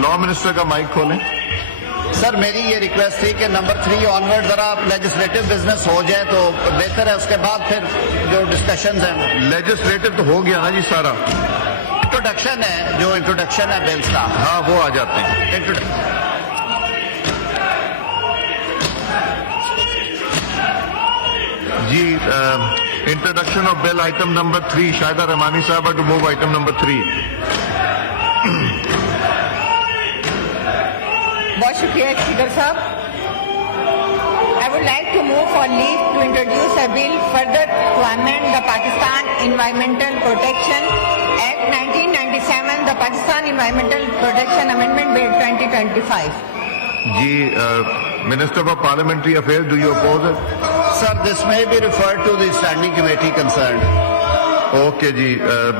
Law minister का mic खोलें. Sir मेरी ये रिक्वेस्ट थी कि नंबर 3 ऑनवर्ड जरा लेजिस्लेटिव बिजनेस हो जाए तो बेहतर है, उसके बाद फिर जो डिस्कशंस हैं. लेजिस्लेटिव तो हो गया ना जी सारा. इंट्रोडक्शन है, जो इंट्रोडक्शन है बिल्स का. हाँ वो आ जाते हैं. जी introduction of bill item number 3 Shahida Rahmani साहब टू मूव आइटम नंबर 3. बहुत शुक्रिया स्पीकर साहब. I would like to move for leave to introduce a bill further to amend the Pakistan Environmental Protection Act 1997, the Pakistan Environmental Protection Amendment Bill 2025. जी minister for parliamentary affairs, do you oppose it? Sir, this may be referred to the standing committee concerned. Okay, ji.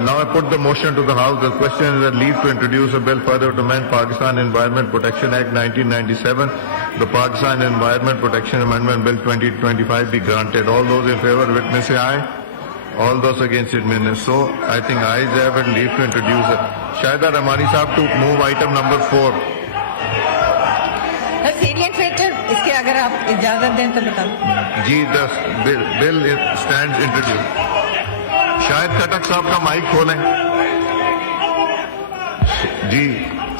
Now I put the motion to the House. The question is that leave to introduce a bill further to amend Pakistan Environment Protection Act 1997. The Pakistan Environment Protection Amendment Bill 2025 be granted. All those in favor of it may say aye. All those against it may nay. So I think ayes have it. Leave to introduce it. Shahida Rahmani Sahab to move item number 4. Syrian factor इसके अगर आप इजाजत दें तो बता. जी the bill stands introduced. शायद खटक साहब का माइक खोलें. जी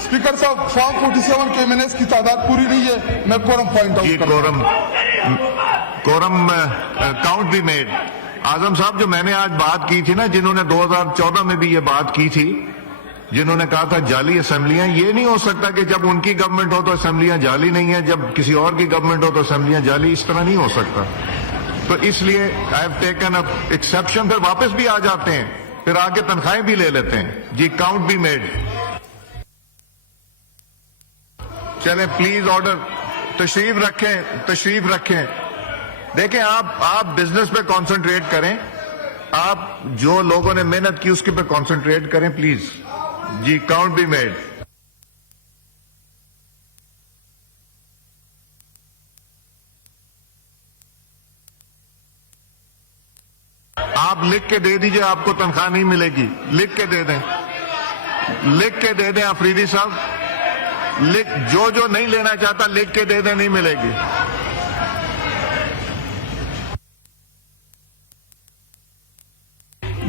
स्पीकर साहब, फॉर्म 47 के एमएनएस की तादाद पूरी नहीं है. मैं कोरम पॉइंट आउट जी कोरम काउंट भी मेड. आजम साहब, जो मैंने आज बात की थी ना, जिन्होंने 2014 में भी ये बात की थी, जिन्होंने कहा था जाली असेंबलियां, ये नहीं हो सकता कि जब उनकी गवर्नमेंट हो तो असेंबलियां जाली नहीं है, जब किसी और की गवर्नमेंट हो तो असेंबलियां जाली. इस तरह नहीं हो सकता. तो इसलिए I have taken a exception. फिर वापस भी आ जाते हैं, फिर आके तनख्वाहें भी ले लेते हैं. जी काउंट भी मेड. चलें प्लीज ऑर्डर. तशरीफ रखें. देखें आप बिजनेस पे कंसंट्रेट करें. आप जो लोगों ने मेहनत की उसके पे कंसंट्रेट करें प्लीज. जी काउंट भी मेड. आप लिख के दे दीजिए, आपको तनख्वाह नहीं मिलेगी. लिख के दे दें, लिख के दे दें अफरीदी साहब. जो नहीं लेना चाहता लिख के दे दें, नहीं मिलेगी.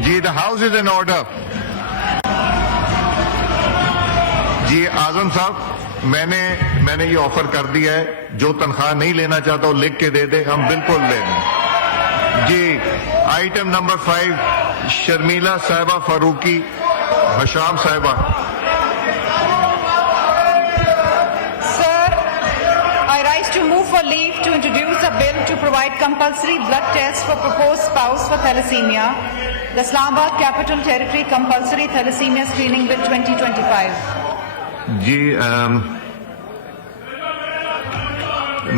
जी the house is in order. जी आजम साहब, मैंने ये ऑफर कर दिया है, जो तनख्वाह नहीं लेना चाहता वो लिख के दे दे, हम बिल्कुल ले लें. जी आइटम नंबर 5 शर्मिला साहिबा फारूकी हशाम साहिबा. Sir, I rise to move for leave to introduce a bill to provide compulsory blood tests for proposed spouse for thalassemia, the Islamabad Capital Territory Compulsory Thalassemia Screening Bill 2025. जी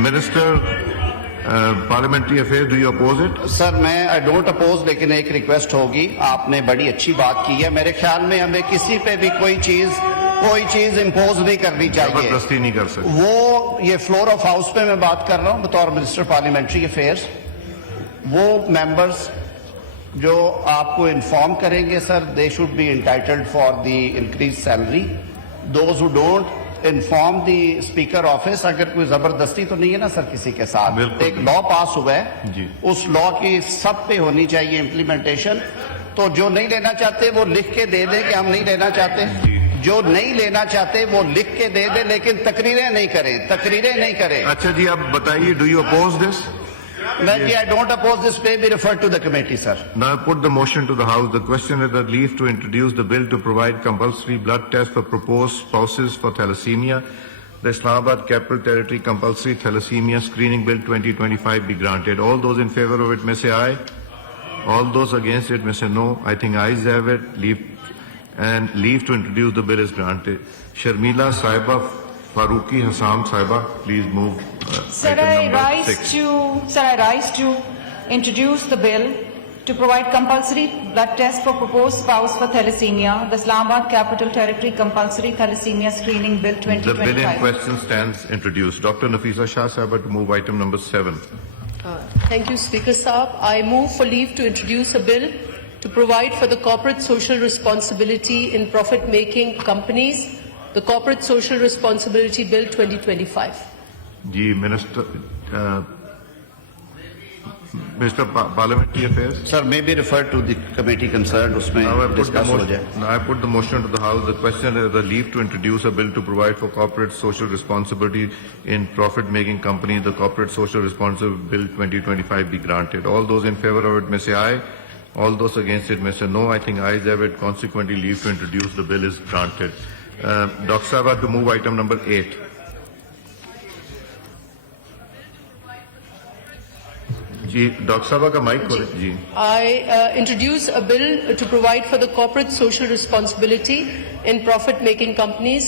minister parliamentary affair, do you oppose it? Sir मैं I don't oppose, लेकिन एक request होगी. आपने बड़ी अच्छी बात की है. मेरे ख्याल में हमें किसी पे भी कोई चीज इम्पोज नहीं करनी चाहिए. जबरदस्ती नहीं कर सकते. वो ये फ्लोर ऑफ हाउस पे मैं बात कर रहा हूँ बतौर मिनिस्टर पार्लियामेंट्री अफेयर्स. वो मेंबर्स जो आपको इन्फॉर्म करेंगे sir, they should be entitled for the increase salary. Those who don't inform the speaker office. अगर कोई जबरदस्ती तो नहीं है ना सर किसी के साथ. एक लॉ पास हुआ है जी. उस लॉ की सब पे होनी चाहिए इम्प्लीमेंटेशन. तो जो नहीं लेना चाहते वो लिख के दे दें कि हम नहीं लेना चाहते. जो नहीं लेना चाहते वो लिख के दे दें, लेकिन तकरीरें नहीं करें. अच्छा जी, अब बताइए, do you oppose this? I don't oppose this. May be referred to the committee, sir. Now I put the motion to the House. The question is that leave to introduce the bill to provide compulsory blood tests for proposed spouses for thalassemia. The Islamabad Capital Territory Compulsory Thalassemia Screening Bill 2025 be granted. All those in favor of it may say aye. All those against it may say no. I think ayes have it. Leave to introduce the bill is granted. Sharmila Sahiba Farooki Hassam Sahiba, please move. Sir, I rise to introduce the bill to provide compulsory blood tests for proposed spouse for thalassemia, the Islamabad Capital Territory Compulsory Thalassemia Screening Bill 2025. The bill in question stands introduced. Dr. Nafisa Shah Sahiba to move item number 7. Thank you, Speaker Saab. I move for leave to introduce a bill to provide for the corporate social responsibility in profit-making companies, the Corporate Social Responsibility Bill 2025. जी Minister Parliamentary Affairs. Sir, may be referred to the committee concerned, उसमें Now I put the discuss हो motion. जाए. Now I put the motion to the House. The question is the leave to introduce a bill to provide for corporate social responsibility in profit-making companies. The Corporate Social Responsibility Bill 2025 be granted. All those in favor of it may say aye. All those against it may say no. I think ayes have it. Consequently, leave to introduce the bill is granted. Dr. Sahaba to move item number 8. Ji doctor साहब का mic खोले जी. I introduce a bill to provide for the corporate social responsibility in profit-making companies,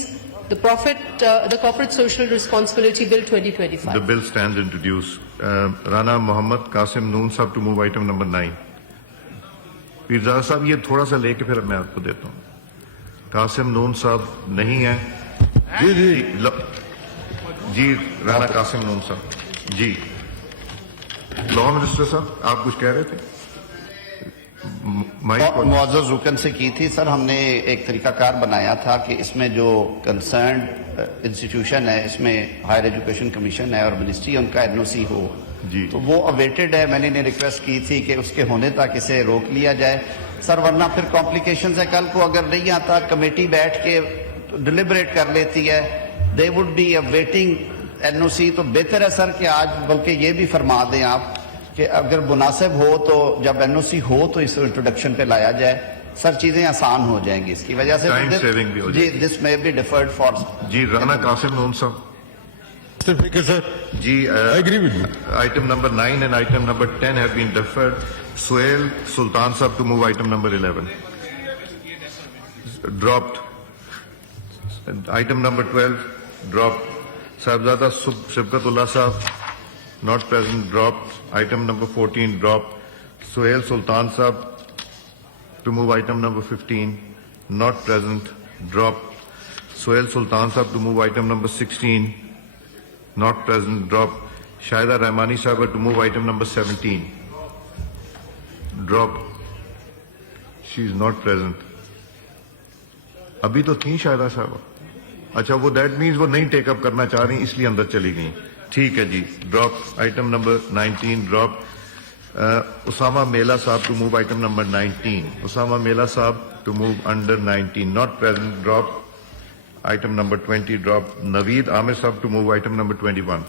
the Corporate Social Responsibility Bill 2025. The bill stands introduced. Rana Mohammed Qasim Noon Sahab to move item number 9. Pirzada साहब ये थोड़ा सा लेके फिर मैं आपको देता हूँ. कासिम नून साहब नहीं है. जी जी जी राना कासिम नून साहब जी. लॉ मिनिस्टर साहब आप कुछ कह रहे थे. माइक मुअज़्ज़ज़ रुकन से की थी सर. हमने एक तरीकाकार बनाया था कि इसमें जो कंसर्न इंस्टीट्यूशन है, इसमें हायर एजुकेशन कमीशन है और मिनिस्ट्री उनका एनओसी हो जी. तो वो अवेटेड है. मैंने इन्हें रिक्वेस्ट की थी कि उसके होने तक इसे रोक लिया जाए सर, वरना फिर कॉम्प्लिकेशन है. कल को अगर नहीं आता कमेटी बैठ के डिलिबरेट कर लेती है, they would be awaiting NOC. तो बेहतर है सर कि आज बल्कि ये भी फरमा दें आप कि अगर मुनासिब हो तो जब एनओसी हो तो इस इंट्रोडक्शन पे लाया जाए. सर चीजें आसान हो जाएंगी इसकी वजह से. Time saving भी हो जी this may be deferred for. जी राना कासिम नून साहब जी. I agree with you. Item number 9 and item number 10 have been deferred. Suhail Sultan Sahab to move item number 11. Dropped. Item number 12 dropped. Sahibzada Shibkatullah Sahab not present, dropped. Item number 14 dropped. Suhail Sultan Sahab to move item number 15 not present, dropped. Suhail Sultan Sahab to move item number 16 not present, dropped. Shahida Rahmani Sahib to move item number 17 dropped. She is not present. अभी तो थी शायदा साहब. अच्छा वो that means वो नहीं take up करना चाह रही इसलिए अंदर चली गई. ठीक है जी. Drop. Item number 19 drop. Usama Mela साहब to move item number 19. Usama Mela साहब to move under 19 not present, drop. Item number 20 drop. Naveed Aamir साहब to move item number 21.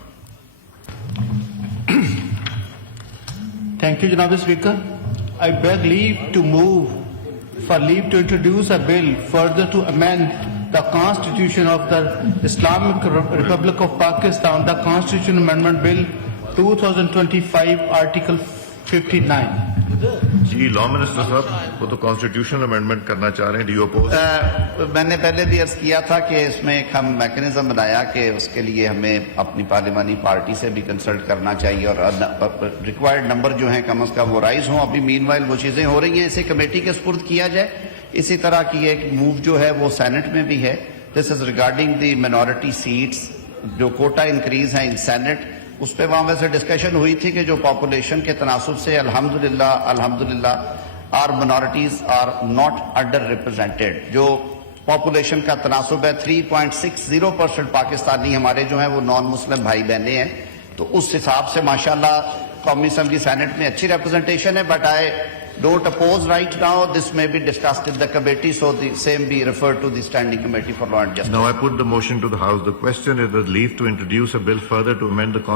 Thank you, Janaab Speaker. I beg leave to move for leave to introduce a bill further to amend the Constitution of the Islamic Republic of Pakistan, the Constitution Amendment Bill 2025, Article 59. जी law minister साहब वो तो constitutional amendment करना चाह रहे हैं. Do you oppose? मैंने पहले भी अर्ज किया था कि इसमें एक हम मैकेनिज्म बनाया कि उसके लिए हमें अपनी पार्लिमानी पार्टी से भी कंसल्ट करना चाहिए और रिक्वायर्ड नंबर जो हैं कम अज कम वो राइज हों. अभी मीनवाइल वो चीज़ें हो रही हैं, इसे कमेटी के सुपुर्द किया जाए. इसी तरह की एक मूव जो है वो सेनेट में भी है. This is regarding the minority seats जो कोटा इंक्रीज है इन सेनेट. उस पर वहाँ वैसे डिस्कशन हुई थी कि जो पॉपुलेशन के तनासुब से अल्हम्दुलिल्लाह are minorities are not underrepresented. जो पॉपुलेशन का तनासुब है 3.60% पाकिस्तानी हमारे जो हैं वो नॉन मुस्लिम भाई बहने हैं. तो उस हिसाब से माशाल्लाह कौमी असम्बली सेनेट में अच्छी रिप्रेजेंटेशन है. But I don't oppose right now. This may be discussed in the committee, so the same be referred to the Standing Committee for Law and Justice. Now I put the motion to the House. The question is the leave to introduce a bill further to amend the Constitution